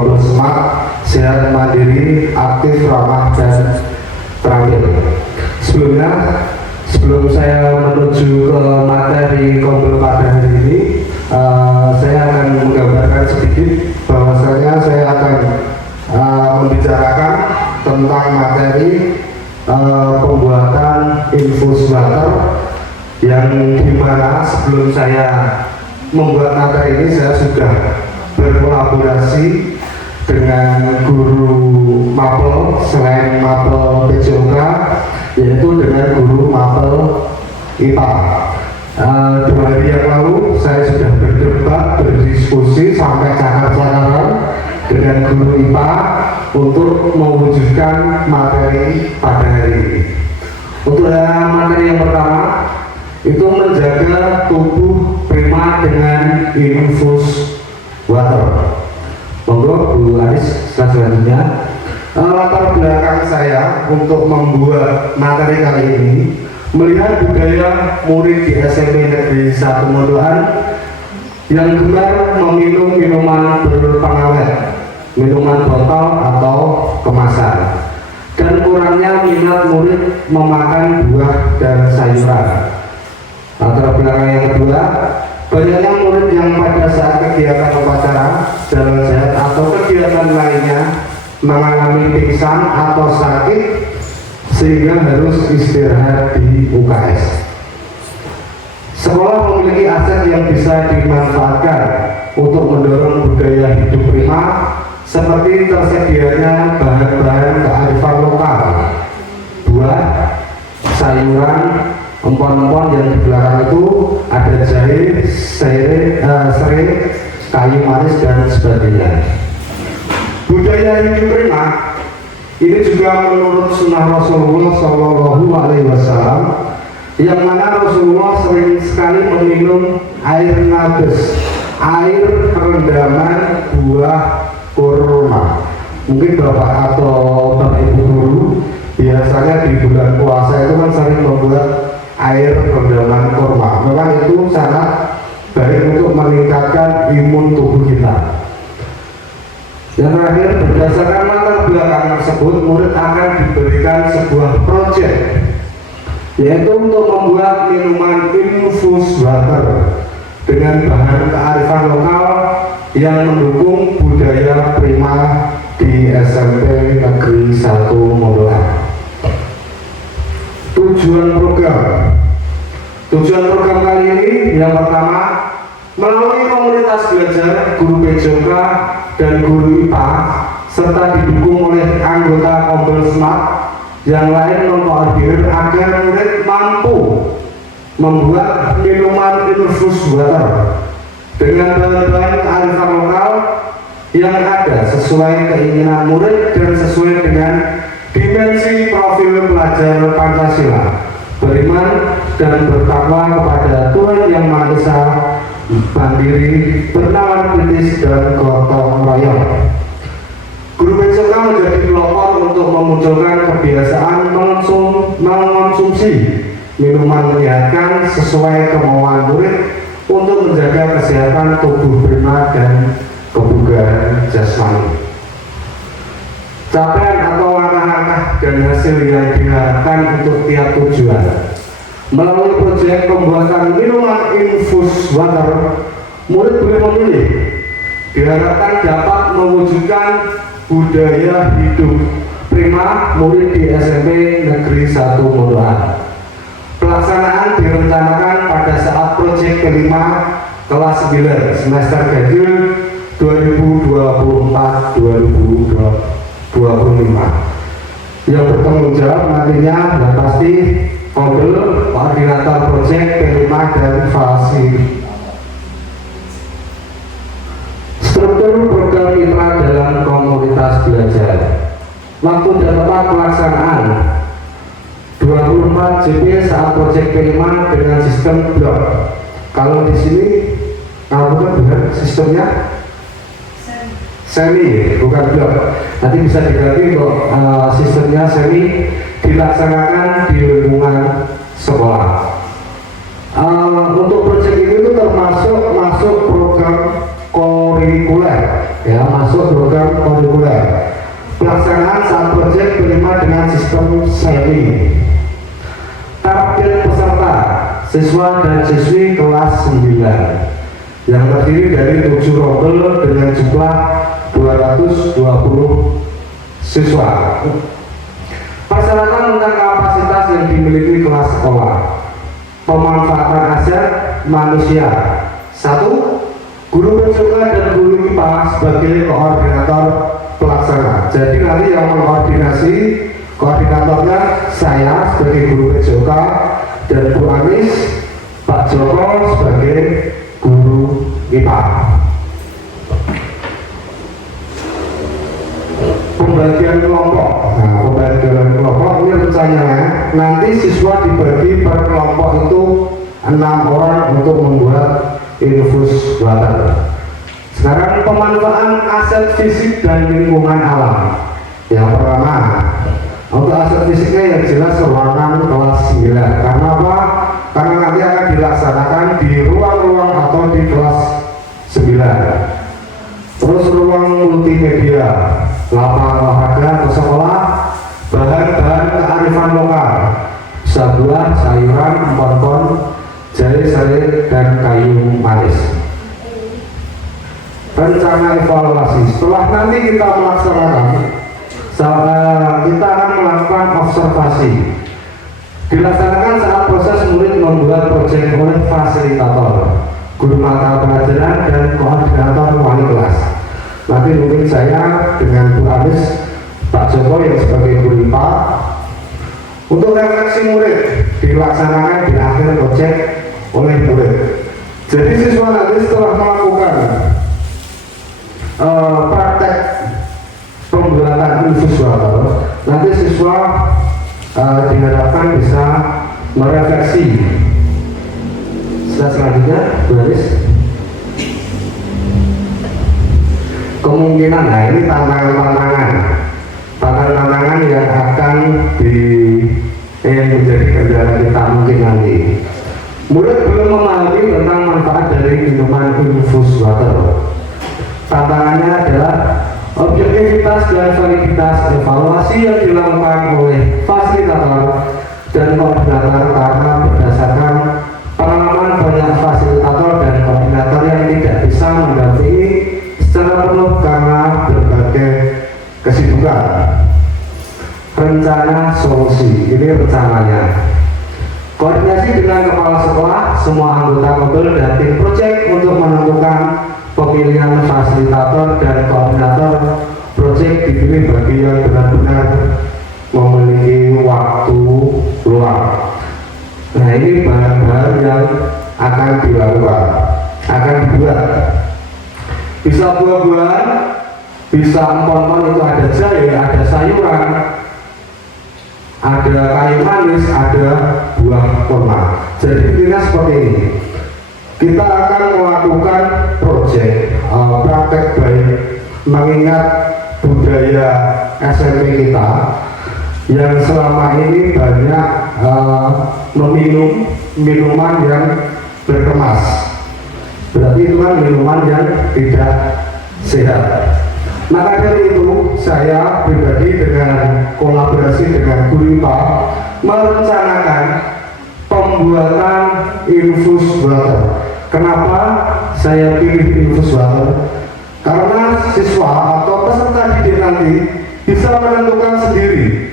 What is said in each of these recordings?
Kompol Smart, sehat, mandiri, aktif, ramah, dan terampil. Sebelum saya menuju ke materi Kompol pada hari ini, saya akan menggambarkan sedikit bahwasanya saya akan membicarakan tentang materi pembuatan infus water, yang dimana sebelum saya membuat materi ini saya sudah berkolaborasi dengan guru mapel selain mapel PJOK, yaitu dengan guru mapel IPA. 2 hari yang lalu saya sudah berdebat, berdiskusi sampai cakar-cakaran dengan guru IPA untuk mewujudkan materi pada hari ini. Untuk materi yang pertama itu menjaga tubuh prima dengan infus water. Monggo Bu Aris selanjutnya. Latar belakang saya untuk membuat materi kali ini melihat budaya murid di SMP Negeri 1 Mondoan yang gemar meminum minuman berpengawet, minuman botol atau kemasan, dan kurangnya minat murid memakan buah dan sayuran. Latar belakang yang kedua, banyaknya murid yang pada saat kegiatan upacara, jalan sehat atau kegiatan lainnya mengalami pingsan atau sakit sehingga harus istirahat di UKS. Sekolah memiliki aset yang bisa dimanfaatkan untuk mendorong budaya hidup prima, seperti tersedianya bahan-bahan kearifan lokal, buah, sayuran, empon-empon yang di belakang itu ada jahe, serai, kayu manis dan sebagainya. Budaya hidup prima ini juga menurut sunnah Rasulullah Shallallahu Alaihi Wasallam, yang mana Rasulullah sering sekali meminum air nabis, air perendaman buah kurma. Mungkin Bapak atau Bapak Ibu guru biasanya di bulan puasa itu kan sering membuat air rendaman kurma. Memang itu sangat baik untuk meningkatkan imun tubuh kita. Yang terakhir, berdasarkan latar belakang tersebut, murid akan diberikan sebuah proyek, yaitu untuk membuat minuman infus water dengan bahan kearifan lokal yang mendukung budaya prima di SMP Negeri 1 Mondoan. Tujuan program kali ini yang pertama, melalui komunitas belajar guru PJOK dan guru IPA serta didukung oleh anggota Kompol Smart yang lain mengkoordinir agar murid mampu membuat minuman infus water dengan bahan-bahan kearifan lokal yang ada sesuai keinginan murid dan sesuai dengan dimensi profil pelajar Pancasila, beriman dan bertakwa kepada Tuhan Yang Maha Esa, mandiri, bernalar kritis, dan gotong royong. Guru PJOK menjadi pelopor untuk memunculkan kebiasaan mengonsumsi minuman menyehatkan sesuai kemauan murid untuk menjaga kesehatan tubuh prima dan kebugaran jasmani. Capaian atau langkah-langkah dan hasil yang diharapkan untuk tiap tujuan. Melalui proyek pembuatan minuman infus water, murid boleh memilih. Diharapkan dapat mewujudkan budaya hidup prima murid di SMP Negeri 1 Mondoan. Pelaksanaan direncanakan pada saat proyek kelima kelas 9 semester ganjil 2024-2025. Yang bertanggung jawab nantinya dan pasti Kompol, koordinator proyek, penerima dan fasilitator. Struktur program mitra dalam komunitas belajar. Waktu dan tempat pelaksanaan 24 JP saat proyek kelima dengan sistem blok. Kalau di sini, bukan sistemnya semi, bukan blok. Nanti bisa diganti kok, sistemnya semi dilaksanakan di lingkungan sekolah. Untuk proyek ini itu termasuk masuk program kurikuler, ya, masuk program kurikuler. Pelaksanaan saat proyek berima dengan sistem semi. Target peserta siswa dan siswi kelas 9 yang terdiri dari 7 rombel dengan jumlah 220 siswa. Persyaratan tentang kapasitas yang dimiliki kelas sekolah. Pemanfaatan aset manusia. 1. Guru PJK dan guru IPA sebagai koordinator pelaksana. Jadi nanti yang mengkoordinasi, koordinatornya saya sebagai guru PJK dan Bu Anis, Pak Joko sebagai guru IPA. Pembagian kelompok. Nah, pembagian kelompok ini rencananya nanti siswa dibagi per kelompok itu 6 orang untuk membuat infus water. Sekarang pemanfaatan aset fisik dan lingkungan alam. Yang pertama, untuk aset fisiknya yang jelas ruangan kelas 9. Karena apa? Karena nanti akan dilaksanakan di ruang-ruang atau di kelas 9. Terus ruang multimedia, lapangan olahraga atau sekolah, bahan-bahan kearifan lokal, bisa buah, sayuran, empon-empon, jahe, sayur, dan kayu manis. Rencana evaluasi setelah nanti kita melaksanakan, kita akan melakukan observasi. Dilaksanakan saat proses murid membuat proyek oleh fasilitator, guru mata pelajaran, dan koordinator wali kelas. Nanti mungkin saya dengan Bu Anis, Pak Joko yang sebagai guru IPA. Untuk refleksi murid dilaksanakan di akhir proyek oleh murid. Jadi siswa nanti setelah melakukan praktek pembuatan infus water, nanti siswa diharapkan bisa merefleksi. Selanjutnya, Bu Anis. Kemungkinan, nah ini tantangan yang akan menjadi kendala kita mungkin nanti. Murid belum memahami tentang manfaat dari minuman infus water. Tantangannya adalah objektivitas dan validitas evaluasi yang dilakukan oleh fasilitator dan koordinator karena berdasarkan pengalaman banyak fasilitator dan koordinator yang tidak bisa mendampingi secara penuh karena berbagai kesibukan. Rencana solusi, ini rencananya. Koordinasi dengan kepala sekolah, semua anggota mobil dan tim proyek untuk menentukan pemilihan fasilitator dan koordinator proyek dipilih bagi yang benar-benar memiliki waktu luang. Nah ini bahan-bahan yang akan dilakukan, akan dibuat. Bisa buah-buahan, bisa empon-empon, itu ada jahe, ada sayuran, ada kayu manis, ada buah kurma. Jadi intinya seperti ini. Kita akan melakukan proyek praktek baik mengingat budaya SMP kita yang selama ini banyak meminum minuman yang berkemas. Berarti itu kan minuman yang tidak sehat. Maka dari itu saya pribadi dengan kolaborasi dengan guru IPA merencanakan pembuatan infus water. Kenapa saya pilih infus water? Karena siswa atau peserta didik nanti bisa menentukan sendiri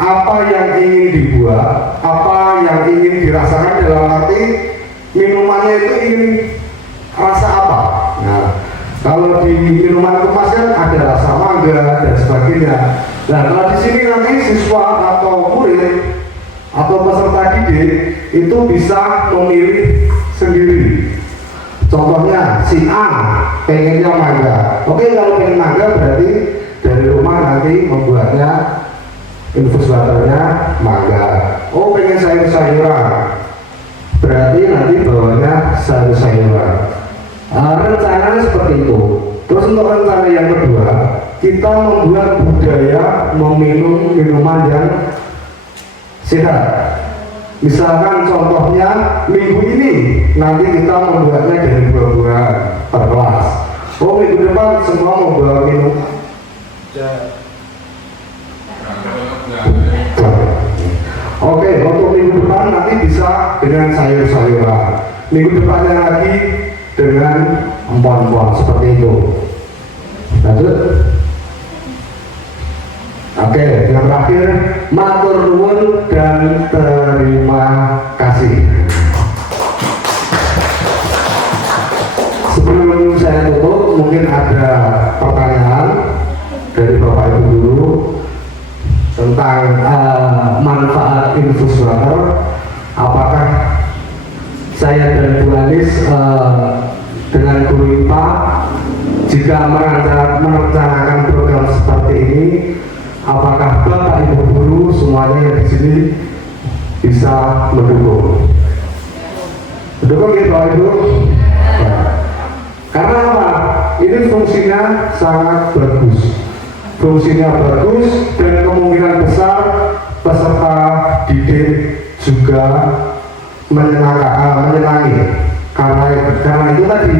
apa yang ingin dibuat, apa yang ingin dirasakan, dalam arti minumannya itu ingin rasa apa. Nah, kalau di minuman kemas kan ada rasa mangga dan sebagainya. Nah, kalau di sini nanti siswa atau murid atau peserta didik itu bisa memilih sendiri. Contohnya si A pengennya mangga. Oke, kalau pengen mangga berarti dari rumah nanti membuatnya infus waternya mangga. Oh, pengen sayur-sayuran, berarti nanti bawanya sayur-sayuran. Rencananya seperti itu. Terus untuk rencana yang kedua, kita membuat budaya meminum minuman yang sehat. Misalkan contohnya minggu ini nanti kita membuatnya dari buah-buahan per kelas. Oh, minggu depan semua membawa minum. Oke, untuk minggu depan nanti bisa dengan sayur-sayuran. Minggu depannya lagi dengan empon-empon seperti itu. Lanjut. Oke, yang terakhir matur nuwun dan terima kasih. Sebelum saya tutup, mungkin ada pertanyaan dari Bapak Ibu dulu tentang manfaat infus water. Apakah saya dan Bu Anis dengan guru IPA jika merencanakan program seperti ini, apakah Bapak Ibu guru semuanya yang di sini bisa mendukung? Mendukung ya Bapak Ibu? Karena apa? Ini fungsinya sangat bagus. Fungsinya bagus dan kemungkinan besar peserta didik juga menyenangi. Karena itu tadi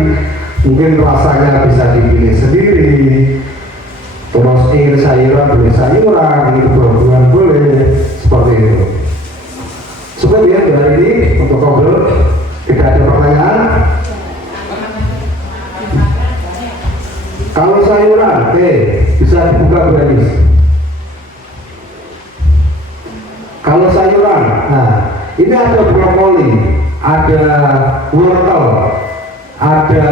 mungkin rasanya bisa dipilih sendiri. Terus ingin sayuran boleh sayuran, ingin buah-buahan boleh, seperti itu. Cukup ya dari ini untuk ngobrol. Tidak ada pertanyaan. Kalau sayuran, bisa dibuka gratis. Kalau sayuran, nah ini ada brokoli, ada wortel, ada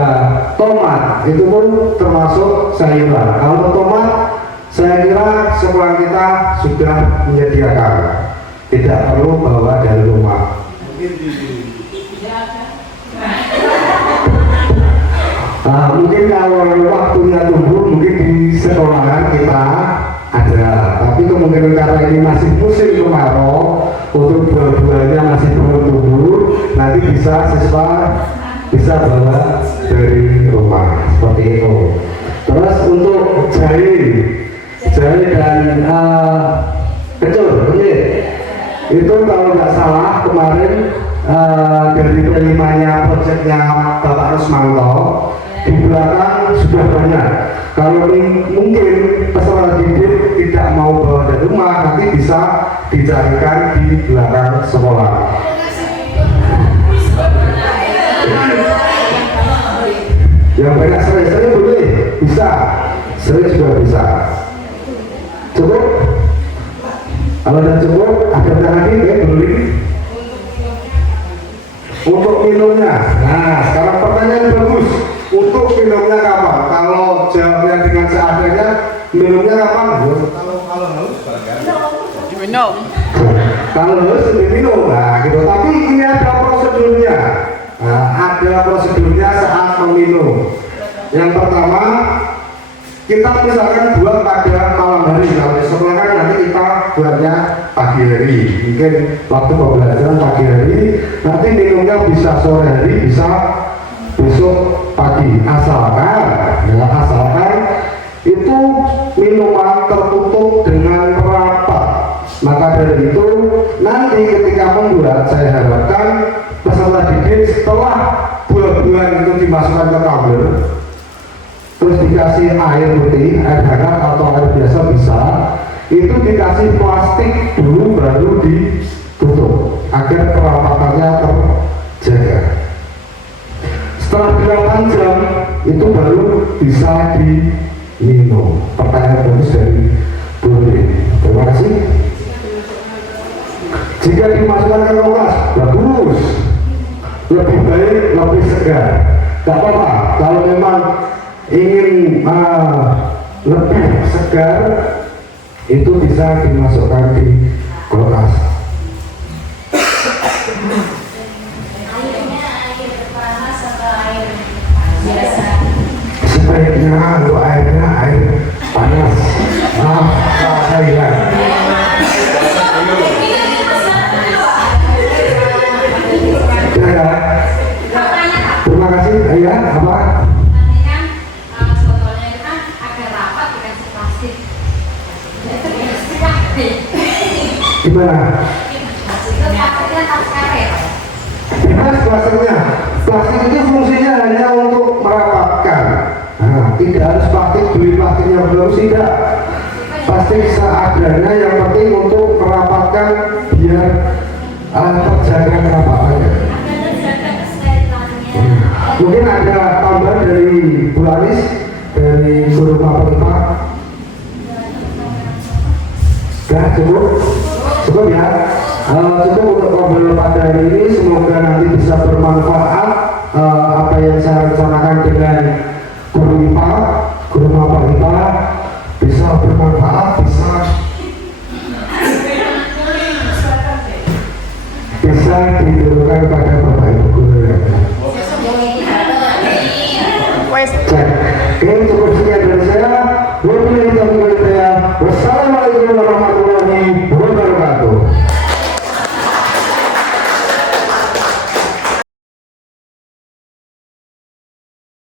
tomat, itu pun termasuk sayuran. Kalau tomat, saya kira sekolah kita sudah menyediakan, tidak perlu bawa dari rumah. Mungkin kalau waktunya tumbuh, mungkin di sekolahan kita ada, tapi kemungkinan karena ini masih musim kemarau, untuk buah-buahnya masih belum tumbuh, nanti siswa bisa bawa dari rumah, seperti itu. Terus untuk jahe dan kencur, itu kalau nggak salah kemarin dari penerimanya proyeknya Bapak Rusmanto, di belakang sudah banyak. Kalau mungkin peserta didik tidak mau bawa dari rumah, nanti bisa dicarikan di belakang sekolah. Yang banyak serai boleh, bisa, serai juga bisa. Cukup? Kalau sudah cukup, ada lagi beli. Untuk minumnya, nah sekarang pertanyaan bagus. Untuk minumnya kapan? Kalau jawabnya dengan seadanya, minumnya kapan? Kalau haus, minum. Kalau haus diminum, nah gitu. Tapi ini ada prosedurnya. Nah, ada prosedurnya saat meminum. Yang pertama, kita misalkan buat pada malam hari. Kalau di sekolah kan nanti kita buatnya pagi hari. Mungkin waktu pembelajaran pagi hari. Nanti minumnya bisa sore hari, bisa besok pagi, asalkan itu minuman tertutup dengan rapat. Maka dari itu nanti ketika membuat, saya harapkan peserta didik setelah buah-buahan itu dimasukkan ke tumbler, terus dikasih air putih, air hangat atau air biasa bisa, itu dikasih plastik dulu baru ditutup agar kerapatannya terjaga. Setelah 8 jam itu baru bisa diminum. Pertanyaan bagus dari Budi. Terima kasih. Jika dimasukkan ke kulkas, bagus. Lebih baik, lebih segar. Tidak apa-apa. Kalau memang ingin lebih segar, itu bisa dimasukkan di kulkas. Sebaiknya untuk airnya air panas. Saya terima kasih. Ya, apa? Botolnya kan agak rapat dikasih plastik. Gimana? tidak harus plastik, beli plastik yang bagus, tidak. Plastik seadanya, yang penting untuk merapatkan biar terjaga kerapatannya. Mungkin ada tambahan dari Bu Anis, dari guru Mapelipa. Sudah cukup ya. Cukup untuk ngobrol pada hari ini. Semoga nanti bisa bermanfaat apa yang saya rencanakan dengan guru IPA, guru Mapelipa, bisa bermanfaat, bisa diturukan pada Bapak Ibu guru ya. Oke, cukup sekian dari saya. Wassalamualaikum warahmatullahi wabarakatuh.